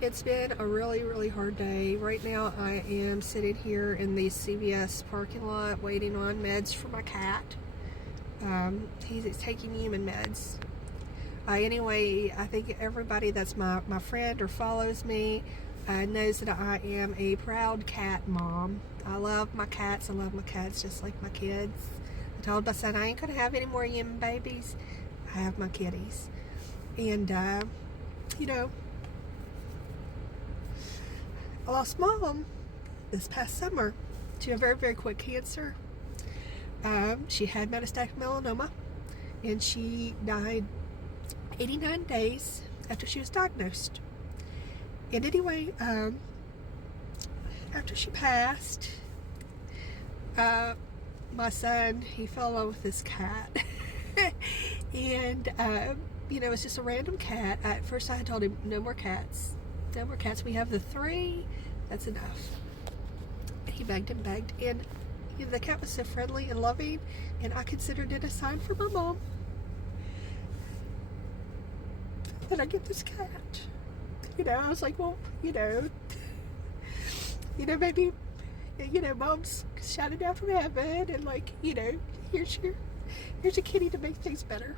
It's been a really, really hard day. Right now I am sitting here in the CVS parking lot waiting on meds for my cat. He's taking human meds. Anyway, I think everybody that's my friend or follows me knows that I am a proud cat mom. I love my cats. I love my cats just like my kids. I told my son I ain't going to have any more human babies. I have my kitties. And, you know, I lost Mom this past summer to a very, very quick cancer. She had metastatic melanoma, and she died 89 days after she was diagnosed. And anyway, after she passed, my son, he fell in love with this cat. And, you know, it's just a random cat. At first I had told him, no more cats. No more cats. We have the 3. That's enough. And he begged and begged. And you know, the cat was so friendly and loving. And I considered it a sign for my mom that I get this cat. You know, I was like, well, you know, maybe, you know, Mom's shouting down from heaven. And like, you know, here's a kitty to make things better.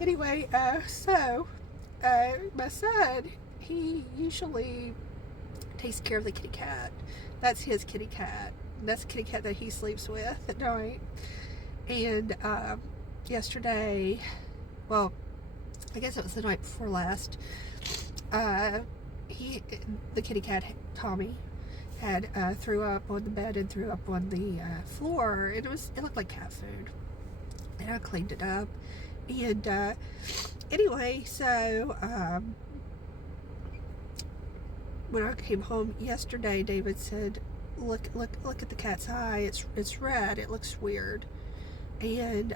Anyway, so my son, he usually takes care of the kitty cat. That's his kitty cat. That's the kitty cat that he sleeps with at night. And yesterday, well, I guess it was the night before last, the kitty cat, Tommy, had threw up on the bed and threw up on the floor. And it looked like cat food. And I cleaned it up. And anyway, so when I came home yesterday, David said, look at the cat's eye. It's red. It looks weird. And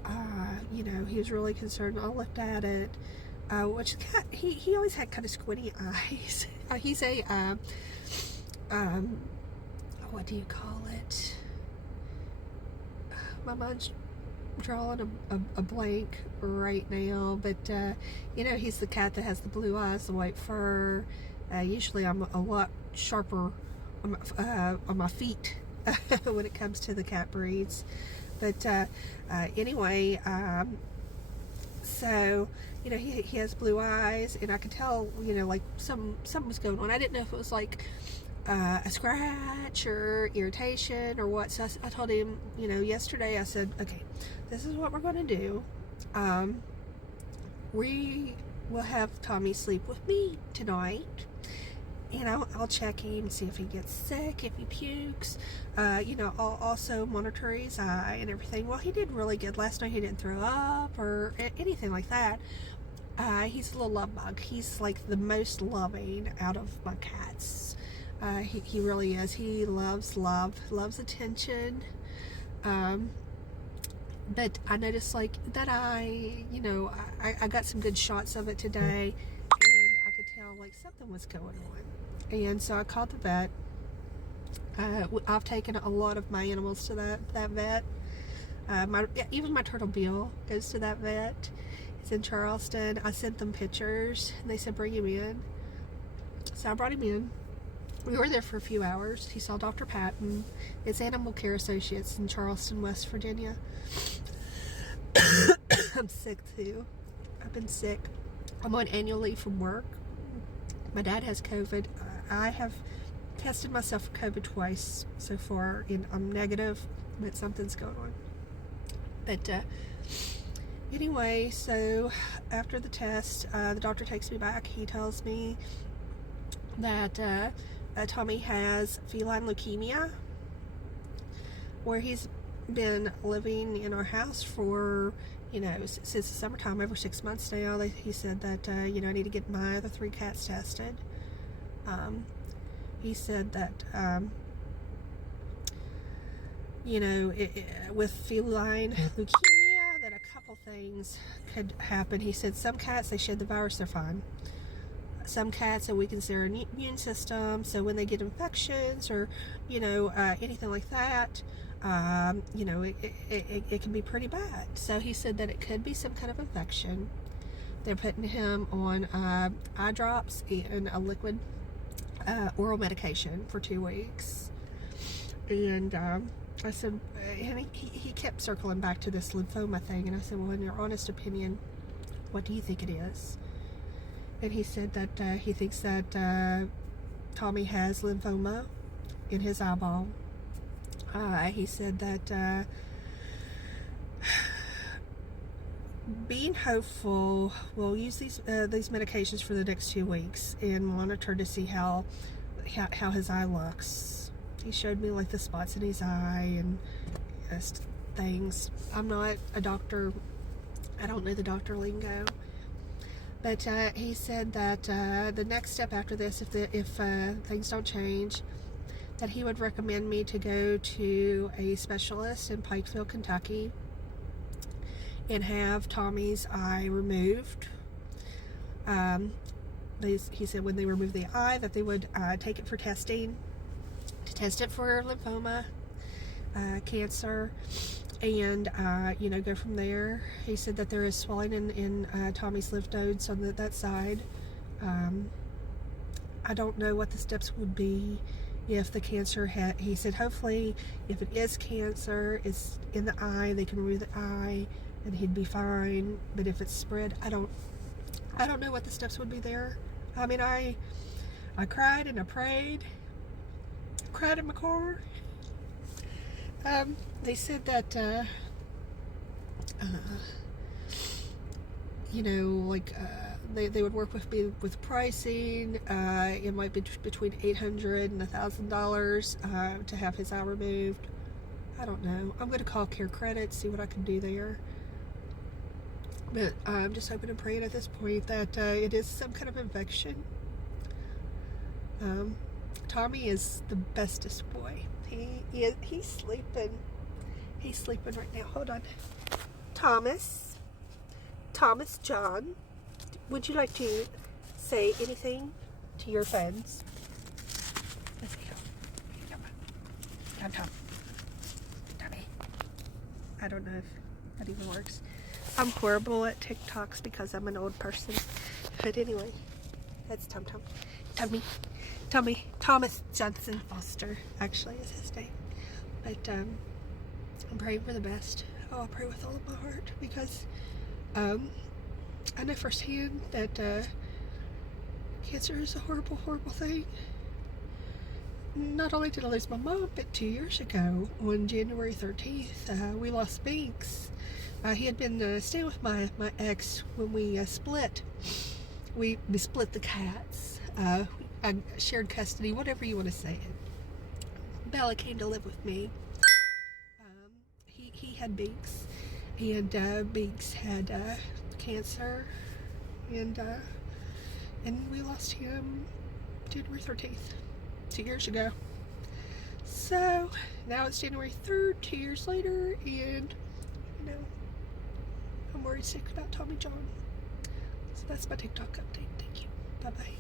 you know, he was really concerned. I looked at it, which the cat, he always had kind of squinty eyes. He's a what do you call it? My mind's drawing a blank right now, but you know, he's the cat that has the blue eyes, the white fur. Usually I'm a lot sharper on my feet when it comes to the cat breeds. But anyway, so you know, he has blue eyes, and I could tell, you know, like something was going on. I didn't know if it was like a scratch or irritation or what. So I told him, you know, yesterday, I said, okay, this is what we're going to do. We will have Tommy sleep with me tonight. You know, I'll check him, see if he gets sick, if he pukes. You know, I'll also monitor his eye and everything. Well, he did really good last night. He didn't throw up or anything like that. He's a little love bug. He's like the most loving out of my cats. He really is. He loves loves attention. But I noticed like that you know, I got some good shots of it today, and I could tell like something was going on. And so I called the vet. I've taken a lot of my animals to that vet. Even my turtle Bill goes to that vet. It's in Charleston. I sent them pictures, and they said bring him in. So I brought him in. We were there for a few hours. He saw Dr. Patton. It's Animal Care Associates in Charleston, West Virginia. I'm sick too. I've been sick. I'm on annual leave from work. My dad has COVID. I have tested myself for COVID twice so far, and I'm negative, but something's going on. But anyway, so after the test, the doctor takes me back. He tells me that Tommy has feline leukemia, where he's been living in our house for, you know, since the summertime, over 6 months now. He said that, you know, I need to get my other 3 cats tested. He said that, you know, with feline leukemia, that a couple things could happen. He said some cats, they shed the virus, they're fine. Some cats, it weakens their immune system, so when they get infections or, you know, anything like that, you know, it can be pretty bad. So he said that it could be some kind of infection. They're putting him on eye drops and a liquid oral medication for 2 weeks. And I said, and he kept circling back to this lymphoma thing, and I said, well, in your honest opinion, what do you think it is? And he said that he thinks that Tommy has lymphoma in his eyeball. He said that being hopeful, we'll use these medications for the next 2 weeks and monitor to see how his eye looks. He showed me like the spots in his eye and just things. I'm not a doctor. I don't know the doctor lingo. But he said that the next step after this, if things don't change, that he would recommend me to go to a specialist in Pikeville, Kentucky, and have Tommy's eye removed. He said when they remove the eye that they would take it for testing, to test it for lymphoma, cancer, and go from there. He said that there is swelling in Tommy's lymph nodes on that side. I don't know what the steps would be if the cancer he said hopefully if it is cancer, it's in the eye, they can remove the eye and he'd be fine. But if it's spread, I don't know what the steps would be there. I mean, I cried and I prayed. I cried in my car. They said that they would work with me with pricing. It might be between $800 and $1,000 to have his eye removed. I don't know. I'm going to call Care Credit, see what I can do there. But I'm just hoping and praying at this point that it is some kind of infection. Tommy is the bestest boy. He's sleeping. He's sleeping right now. Hold on. Thomas John, would you like to say anything to your friends? Let's go. Tommy. I don't know if that even works. I'm horrible at TikToks because I'm an old person. But anyway, that's Tommy. Thomas Johnson Foster, actually, is his name. But I'm praying for the best. Oh, I'll pray with all of my heart because I know firsthand that cancer is a horrible, horrible thing. Not only did I lose my mom, but 2 years ago, on January 13th, we lost Binks. He had been staying with my ex when we split. We split the cats. I shared custody, whatever you want to say it. Bella came to live with me. He had Binks, and Binks had cancer, and we lost him January 13th, 2 years ago. So now it's January 3rd, 2 years later, and I'm worried sick about Tommy John. So that's my TikTok update. Thank you. Bye-bye.